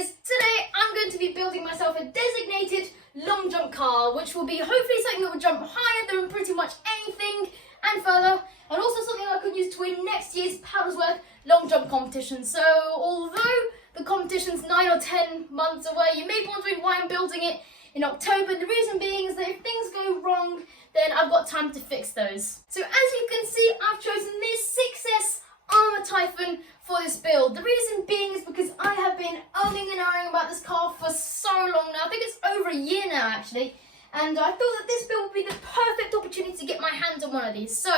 guys, today I'm going to be building myself a designated long jump car, which will be hopefully something that will jump higher than pretty much anything and further, and also something I could use to win next year's Paddlesworth long jump competition. So although the competition's 9 or 10 months away, you may be wondering why I'm building it in October. The reason being is that if things go wrong, then I've got time to fix those. So as you can see, I've chosen this 6S Arrma Typhon for this build. The reason being is because I have been umming and ahhing about this car for so long now. I think it's over a year now actually, and I thought that this build would be the perfect opportunity to get my hands on one of these. So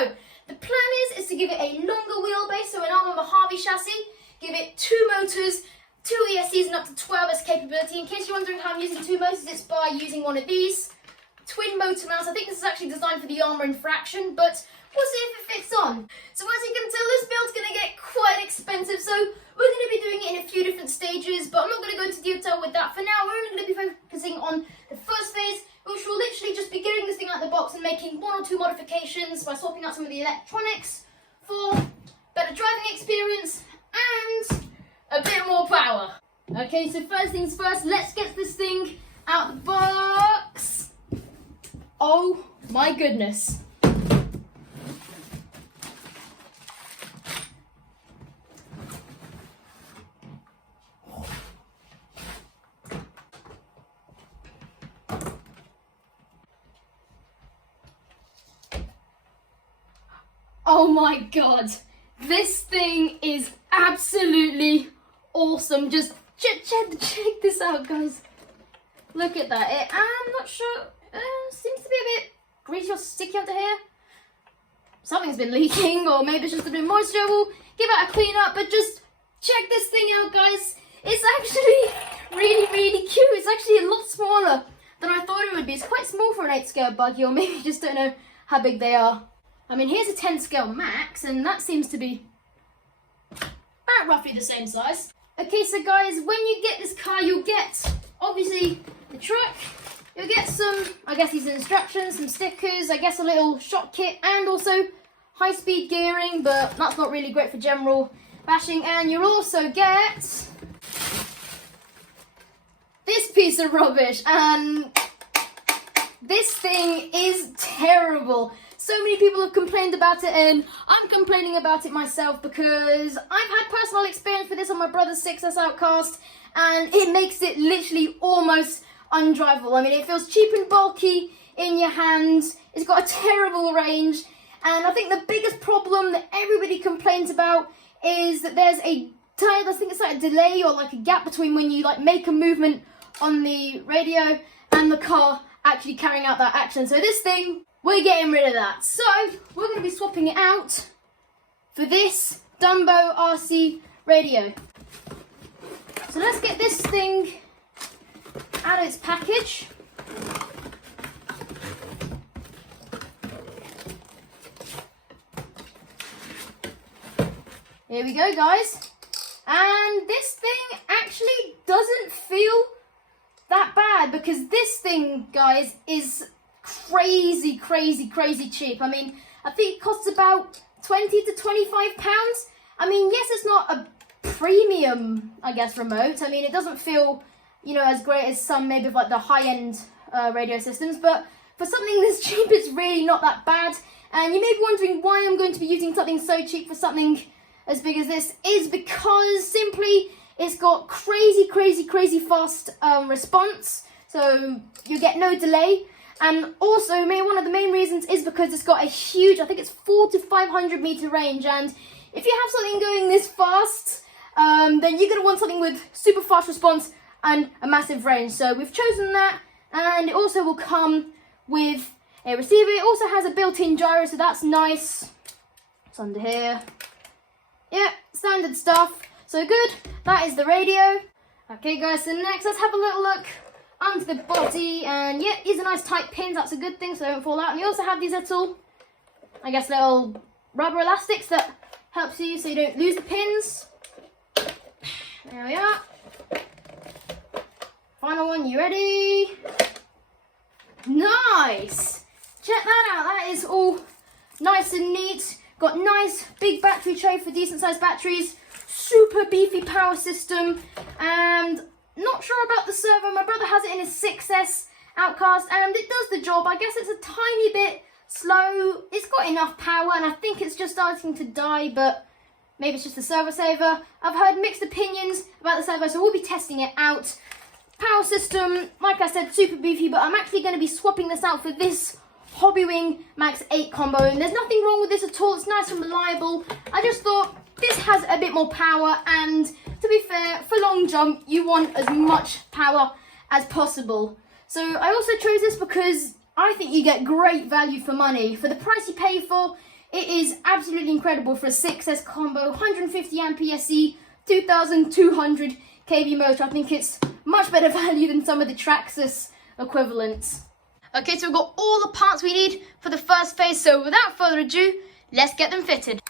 the plan is to give it a longer wheelbase, so an Arrma Mojave chassis, give it 2 motors, 2 ESCs and up to 12S capability. In case you're wondering how I'm using 2 motors, it's by using one of these twin motor mounts. I think this is actually designed for the Arrma Infraction, but we'll see if it fits on. So as you can tell, this build's going to get quite expensive, so we're going to be doing it in a few different stages, but I'm not going to go into detail with that. For now, we're only going to be focusing on the first phase, which will literally just be getting this thing out of the box and making 1 or 2 modifications by swapping out some of the electronics for better driving experience and a bit more power. Okay, so first things first, let's get this thing out of the box. Oh my goodness. Oh my god, this thing is absolutely awesome. Just check this out, guys. Look at that. I'm not sure, seems to be a bit greasy or sticky under here. Something's been leaking, or maybe it's just a bit moisture. We'll give it a clean up, but just check this thing out, guys. It's actually really cute. It's actually a lot smaller than I thought it would be. It's quite small for an 8 scale buggy, or maybe you just don't know how big they are. I mean, here's a 10 scale max, and that seems to be about roughly the same size. Okay, so guys, when you get this car, you'll get, obviously, the truck. You'll get some, I guess, these instructions, some stickers, I guess a little shot kit, and also high-speed gearing, but that's not really great for general bashing. And you'll also get this piece of rubbish, and this thing is terrible. So many people have complained about it, and I'm complaining about it myself because I've had personal experience with this on my brother's 6S Outcast, and it makes it literally almost undrivable. I mean, it feels cheap and bulky in your hands. It's got a terrible range, and I think the biggest problem that everybody complains about is that there's I think it's like a delay or like a gap between when you like make a movement on the radio and the car actually carrying out that action. So this thing, we're getting rid of that. So we're going to be swapping it out for this Dumbo RC radio. So let's get this thing out of its package. Here we go, guys. And this thing actually doesn't feel that bad, because this thing, guys, is crazy cheap. I mean, I think it costs about 20 to 25 pounds. I mean, yes, it's not a premium, I guess, remote. I mean, it doesn't feel, you know, as great as some maybe of like the high-end radio systems, but for something this cheap, it's really not that bad. And you may be wondering why I'm going to be using something so cheap for something as big as this. Is because simply it's got crazy fast response, so you get no delay. And also, one of the main reasons is because it's got a huge, I think it's 400 to 500 meter range. And if you have something going this fast, then you're going to want something with super fast response and a massive range. So we've chosen that, and it also will come with a receiver. It also has a built-in gyro, so that's nice. It's under here. Yeah, standard stuff. So good. That is the radio. Okay, guys, so next let's have a little look under the body, and yeah, these are nice tight pins. That's a good thing, so they don't fall out. And you also have these little, I guess, little rubber elastics that helps you so you don't lose the pins. There we are. Final one, you ready? Nice! Check that out, that is all nice and neat. Got nice big battery tray for decent sized batteries, super beefy power system, and not sure about the servo. My brother has it in his 6S Outcast and it does the job. I guess it's a tiny bit slow. It's got enough power and I think it's just starting to die, but maybe it's just the servo saver. I've heard mixed opinions about the servo, so we'll be testing it out. Power system, like I said, super beefy, but I'm actually going to be swapping this out for this Hobbywing Max 8 combo, and there's nothing wrong with this at all. It's nice and reliable. I just thought this has a bit more power, and to be fair, for long jump, you want as much power as possible. So I also chose this because I think you get great value for money. For the price you pay for, it is absolutely incredible for a 6S combo, 150 amp ESC, 2200 kV motor. I think it's much better value than some of the Traxxas equivalents. Okay, so we've got all the parts we need for the first phase, so without further ado, let's get them fitted.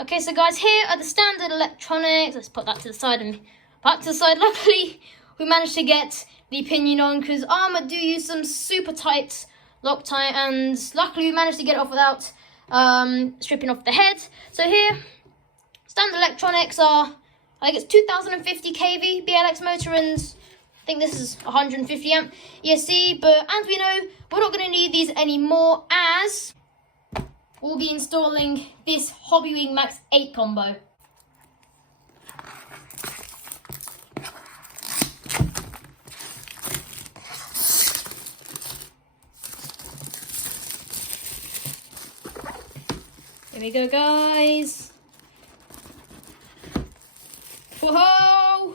Okay, so guys, here are the standard electronics. Let's put that to the side and back to the side. Luckily, we managed to get the pinion on because Arrma do use some super tight Loctite, and luckily we managed to get it off without stripping off the head. So here, standard electronics are, I think it's 2050 kV BLX motor, and I think this is 150 amp ESC. But as we know, we're not going to need these anymore as we'll be installing this Hobbywing Max 8 combo. Here we go, guys. Whoa!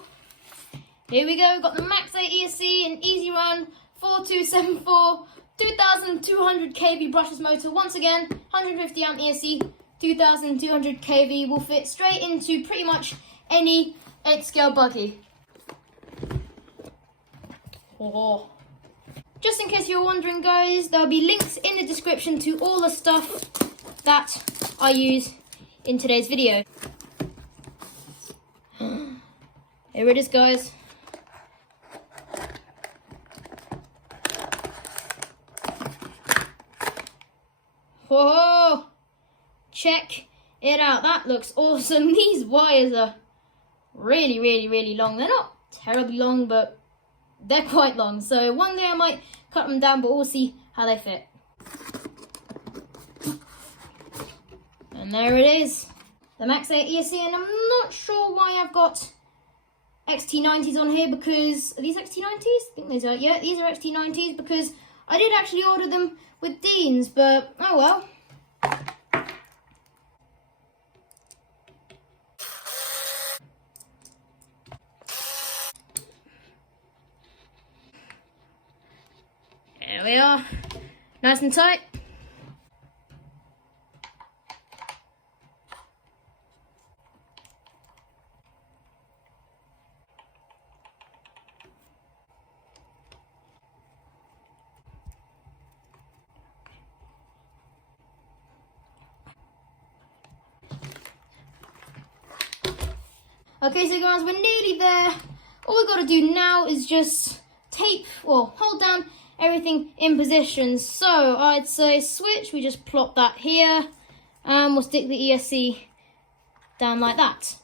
Here we go, got the Max 8 ESC in easy run, 4274. 2200 kV brushless motor. Once again, 150 amp ESC, 2200 kV will fit straight into pretty much any 8-scale buggy. Oh. Just in case you're wondering, guys, there'll be links in the description to all the stuff that I use in today's video. Here it is, guys. Whoa! Check it out. That looks awesome. These wires are really, really, really long. They're not terribly long, but they're quite long. So one day I might cut them down, but we'll see how they fit. And there it is. The Max 8 ESC, and I'm not sure why I've got XT90s on here, because are these XT90s? I think these are. Yeah, these are XT90s because I did actually order them with Dean's, but oh well. There we are, nice and tight. Okay, so guys, we're nearly there. All we've got to do now is just tape or hold down everything in position. So I'd say switch, we just plop that here, and we'll stick the ESC down like that.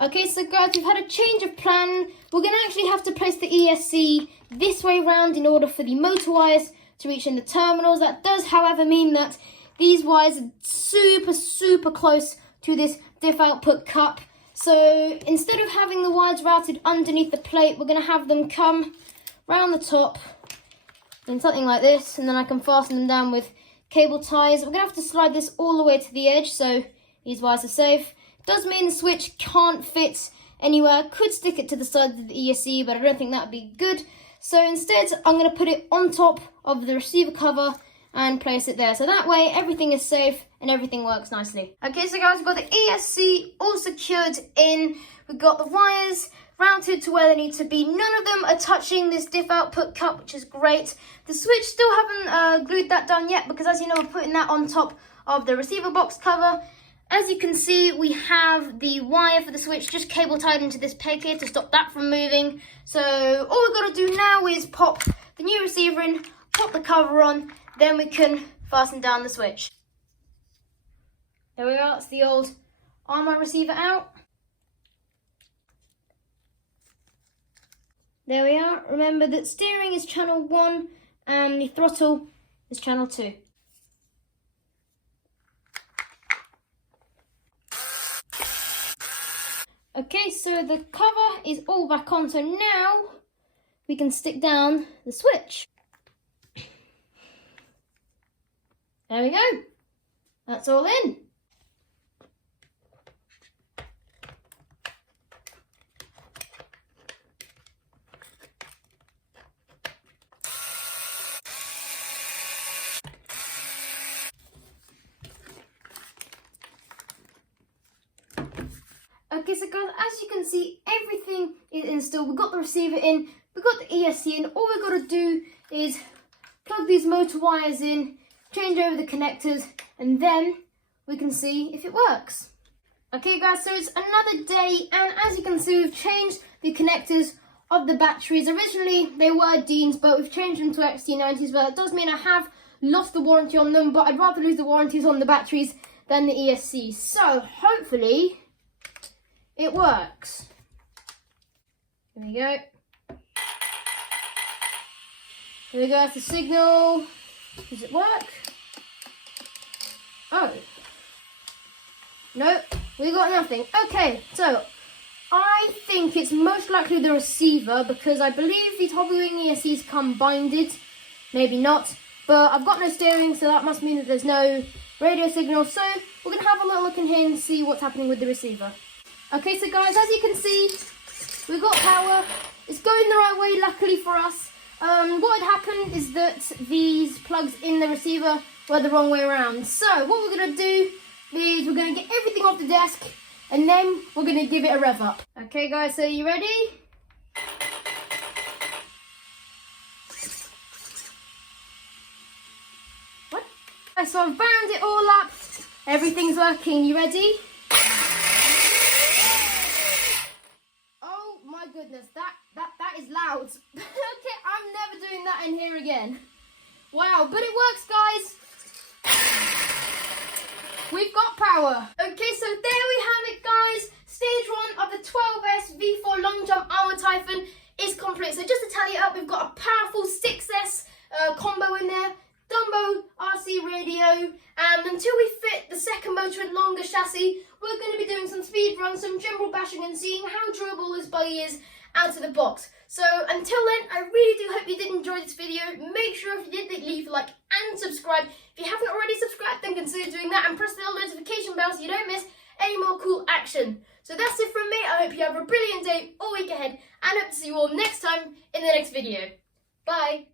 Okay, so guys, we've had a change of plan. We're going to actually have to place the ESC this way round in order for the motor wires to reach in the terminals. That does, however, mean that these wires are super, super close to this diff output cup. So instead of having the wires routed underneath the plate, we're going to have them come round the top in something like this, and then I can fasten them down with cable ties. We're going to have to slide this all the way to the edge, so these wires are safe. Does mean the switch can't fit anywhere. Could stick it to the side of the ESC, but I don't think that would be good. So instead, I'm going to put it on top of the receiver cover and place it there. So that way, everything is safe and everything works nicely. Okay, so guys, we've got the ESC all secured in. We've got the wires routed to where they need to be. None of them are touching this diff output cup, which is great. The switch, still haven't glued that down yet, because as you know, we're putting that on top of the receiver box cover. As you can see, we have the wire for the switch just cable tied into this peg here to stop that from moving. So all we've got to do now is pop the new receiver in, pop the cover on, then we can fasten down the switch. There we are, that's the old Arrma receiver out. There we are. Remember that steering is channel 1 and the throttle is channel 2. Okay, so the cover is all back on, so now we can stick down the switch. There we go. That's all in. Okay, so guys, as you can see, everything is installed. We've got the receiver in, we've got the ESC in. All we've got to do is plug these motor wires in, change over the connectors, and then we can see if it works. Okay guys, so it's another day, and as you can see, we've changed the connectors of the batteries. Originally, they were Dean's, but we've changed them to XT90s, but that does mean I have lost the warranty on them, but I'd rather lose the warranties on the batteries than the ESC. So, hopefully it works. Here we go. Here we go, that's the signal. Does it work? Oh. Nope, we got nothing. Okay, so I think it's most likely the receiver, because I believe these Hobbywing ESCs come binded. Maybe not, but I've got no steering, so that must mean that there's no radio signal. So we're going to have a little look in here and see what's happening with the receiver. Okay, so guys, as you can see, we've got power. It's going the right way, luckily for us. What had happened is that these plugs in the receiver were the wrong way around. So what we're going to do is we're going to get everything off the desk, and then we're going to give it a rev up. Okay, guys, so you ready? What? So I've bound it all up. Everything's working. You ready? My goodness, that is loud. Okay, I'm never doing that in here again. Wow, but it works, guys. We've got power. Okay, so there we have it, guys. Stage 1 of the 12S V4 long jump Arrma Typhon is complete. So just to tally it up, we've got a powerful 6S combo in there, Dumbo RC radio, and until we fit the second motor and longer chassis, we're going to be doing some speed runs, some general bashing, and seeing how durable this buggy is out of the box. So until then, I really do hope you did enjoy this video. Make sure if you did, leave a like and subscribe. If you haven't already subscribed, then consider doing that, and press the little notification bell so you don't miss any more cool action. So that's it from me. I hope you have a brilliant day all week ahead, and hope to see you all next time in the next video. Bye.